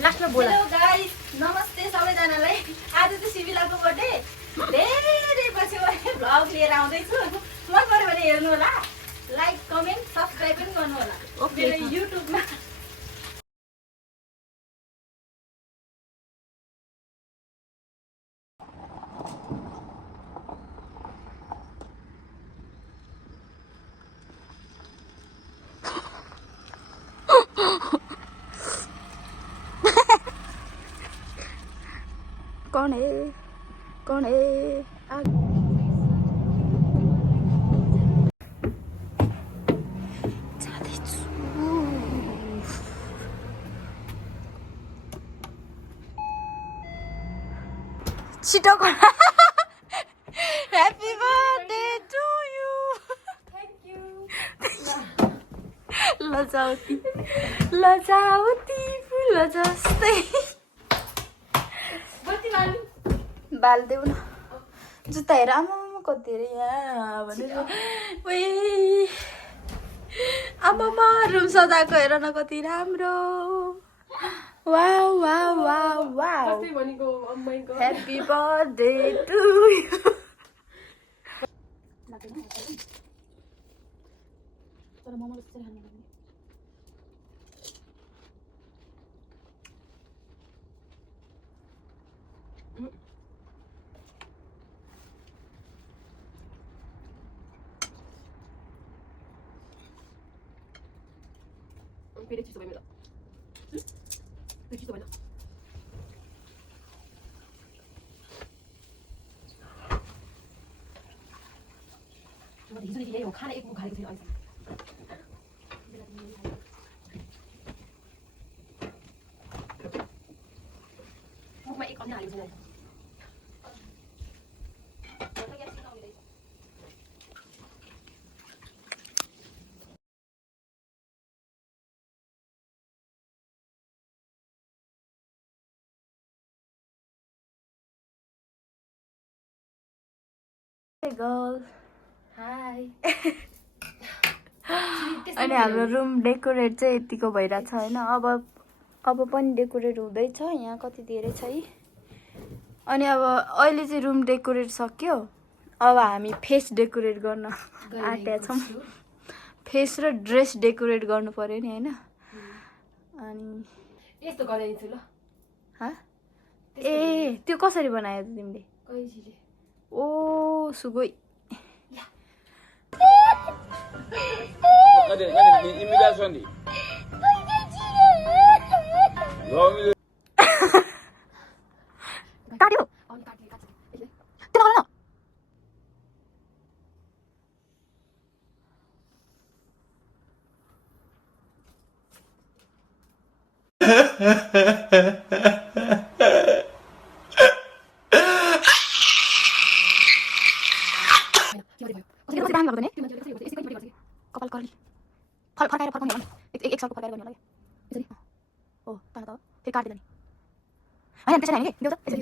लास्टमा बोला। Hello guys, नमस्ते सबैजनालाई। आज चाहिँ सिबिलाको बर्थडे। धेरै पछि भ्लग लिएर आउँदैछु। मन पर्यो भने हेर्नु होला, लाइक कमेन्ट सब्स्क्राइब पनि गर्नु होला मेरो युट्युबमा। कौन है जाँदैछु। छिटो गर। Happy birthday to you. Thank you. लजाउती फुल जस्तै बाल्देऊ न। जुत्ता हेर आमा कति अरे यहाँ भनेर। आमामा रुम सजाएको हेर न कति राम्रो। Wow wow wow wow. Happy birthday to you. फेरि चिसो भयो मेरो। चिसो भयो। हिजोदेखि यही हो, खाना एक मुख खाएको थिएन अहिलेसम्म। मुखमा एक अन्ना हालेको छैन। Girl high. अनि हाम्रो रुम डेकोरेट चाहिँ यतिको भइरहेछ होइन। अब पनि डेकोरेट हुँदैछ। यहाँ कति धेरै छ है। अनि अब अहिले चाहिँ रुम डेकोरेट सक्यो। अब हामी फेस डेकोरेट गर्न आँटेका छौँ। फेस र ड्रेस डेकोरेट गर्नु पर्यो नि होइन। अनि यस्तो गरिदिन्छु ल। ए त्यो कसरी बनायो तिमीले? ओ सुगोई। कपाल कर्ली फर्काएर फर्काउने होला। एक सालको फर्काएर गर्ने होला यसरी। हो त फेरि काट्दैन नि होइन त्यसरी होइन कि देऊ त यसरी।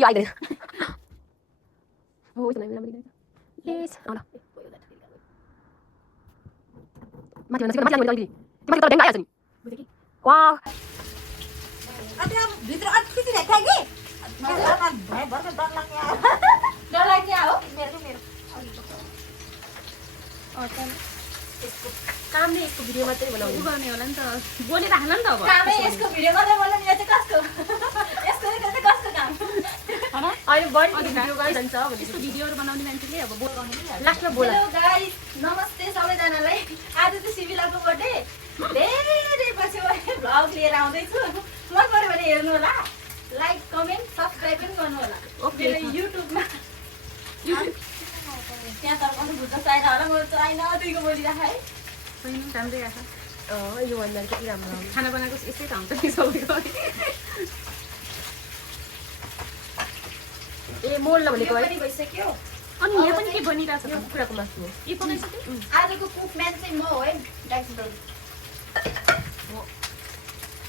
यो आइदियो हो यसो यस ल माथि भन्दा माथि आइदियो। त्यो माथि तल ढ्याङ्ग आइहाल्छ नि। वाह अनि अब भित्र अलिकति राख्या कि डर लाग्ने हो मेरो काम नै यसको भिडियो मात्रै बनाउनु गर्ने होला नि त। बोलिराख्ला नि त अब। कामै यसको भिडियो गर्दै बोल्नु नि। यो चाहिँ कस्तो यसको चाहिँ कस्तो काम हैन। अहिले बढी भिडियो गरिन्छ भने यसको भिडियोहरु बनाउने मान्छेले अब बोल गर्नु नि लास्टमा बोला। हेलो गाइस, नमस्ते सबैजनालाई। आज चाहिँ सिबिलाको बर्थडे। धेरै पछि भ्लग लिएर आउँदैछु। मन पर्यो भने हेर्नु होला, लाइक कमेन्ट सब्स्क्राइब पनि गर्नु होला मेरो युट्युबमा। त्यहाँ तर पनि बुझ्न चाहिएन होला। म चाहिएन दुईको बोलिराखेँ है। राम्रै आएको यो भन्दा कति राम्रो लाग्यो। खाना बनाएको यस्तै त हुन्छ नि सबैको। ए मोल्न भनेको है पनि भइसक्यो। अनि यहाँ पनि के बनिरहेछ त? कुखुराको मासु हो। यो पकाइसक्यो? आजको कुकम्यान चाहिँ म हो है डाइसबल।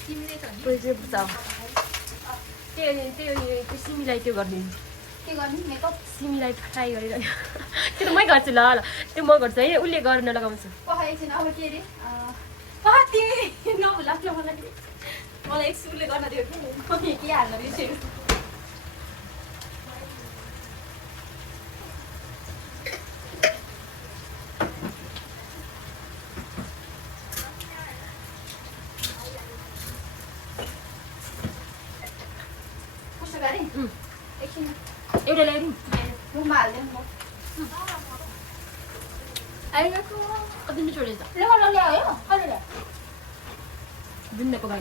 तिमीले त कोही चाहिँ बुझाऊ। त्यो सिमीलाई त्यो गरिदिनु। के गर्ने मेकअप सिमीलाई ट्राई गरिरह्यो त्यो त मै गर्छु ल त्यो म गर्छु है उसले गर्न लगाउँछु एकछिन अब के अरे तिमी नभुला मलाई एक सुरले गर्न दियो कि के हाल्न बिर्सेको कस्तो गरे एकछिन एउटा ल्याइदिउँ रुममा हाल्दैन म आइरहेको कति मिठो रहेछ ल्याउ ल्यायो कहिले ल्यायो जुन्नेको भाइ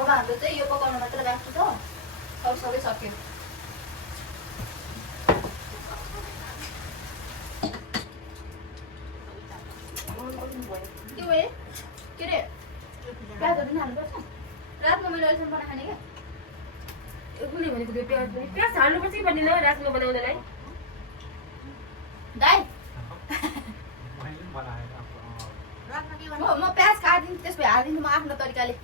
अब हाम्रो चाहिँ यो पकाउन मात्र बाँकी छ अरू सबै सक्यो के भयो के अरे प्याजहरू पनि हाल्नुपर्छ रातमा मैले अहिलेसम्म बनाखाने क्या उसले भनेको त्यो प्याज हाल्नुपर्छ कि पर्दैन रातमा बनाउनलाई दाइ म प्याज काटिदिन्छु त्यसो भए हालिदिन्छु म आफ्नो तरिकाले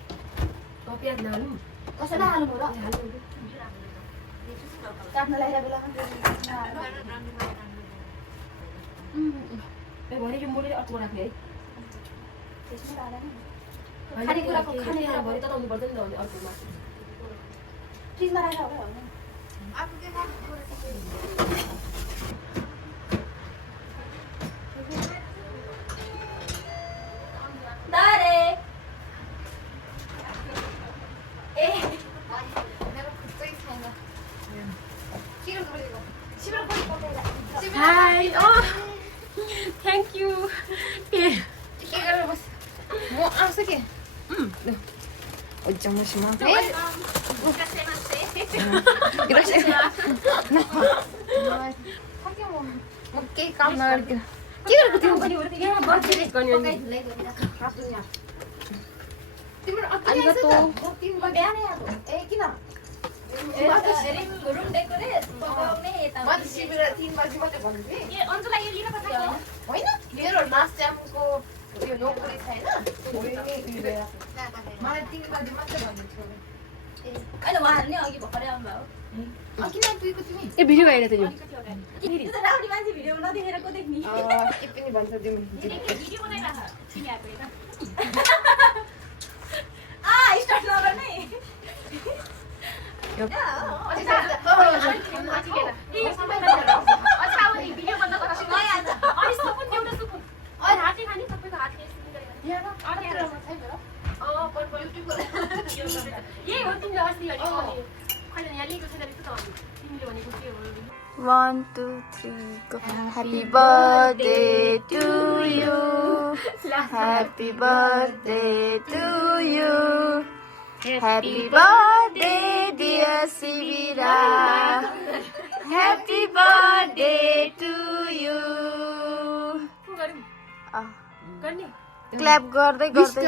प्याज नहाल्नु कसैले हाल्नु र काट्न लगाएर बेलामा भने यो मोडले अर्को राख्ने है खानेकुराको खानेकुरा भरे तताउनु पर्छ नि त अर्कोमा फ्रिजमा राखेर होला दारे ए मेरो खुट्टै छैन हाई थ्याङ्क यू के गरेर बस म आउँछु के Ojamashima. केही काम नगरेको के गरेको तिम्रो बिहानै आएको ए किन रुम डेकोरेट पकाउने यता म शिविर 3 बजे मात्रै भन्नु थिएँ ए अञ्जुलाई यो लिन पर्छ होइन मेरो लास्ट टाइमको यो नोकरी छैन मलाई 3 बजे मात्रै भन्नु थियो हैन उहाँहरु नै अघि भर्खरै आउनु भयो किन आइपुगेको तिमी ए भिडियो आएर त यो त्यो त राउडी मान्छे भिडियो नदेखेर को देख्नी के पनि भन्छ तिमी भिडियो बनाइराख तिमी आएको हैन स्टार्ट नगर्ने One, two, three, go. Happy birthday to you. Happy birthday to you. Happy birthday, dear Sivira. Happy birthday to you. Clap गर्दै गर्दै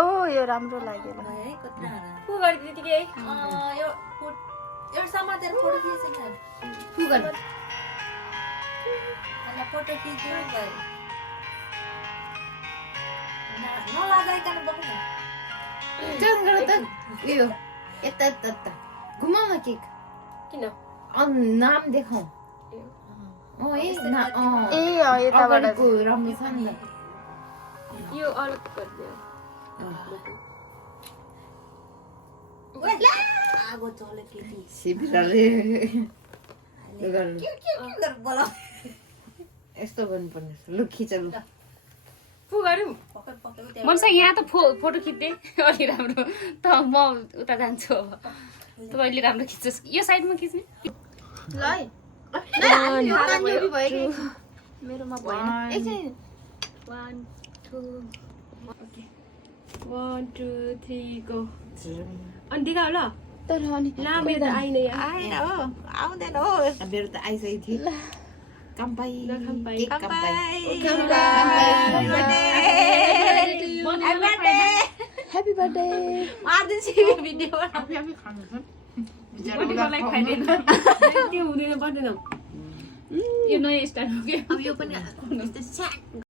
ओ यो राम्रो लाग्यो घुमाउन केक किन नाम देखाऊ ए यताबाट राम्रो छ नि यो अलग गरिदियो यस्तो गर्नुपर्ने लु खिच लु मनसा यहाँ त फोटो खिच्दै अलि राम्रो त म उता जान्छु अब तपाईँले राम्रो खिच्नुहोस् यो साइडमा खिच्ने मेरोमा भएन 1 2 3 गो अनि दिखा ल तर अनि ला मेरो त आइन आएन हो आउँदैन हो मेरो त आइसकेको थियो कम्पाई ह्यापी बर्थडे मार्दिन्छु भिडियो मलाई खाइदिएन त्यो हुँदैन पर्दैन यो नयाँ स्टाइल हो कि अब यो पनि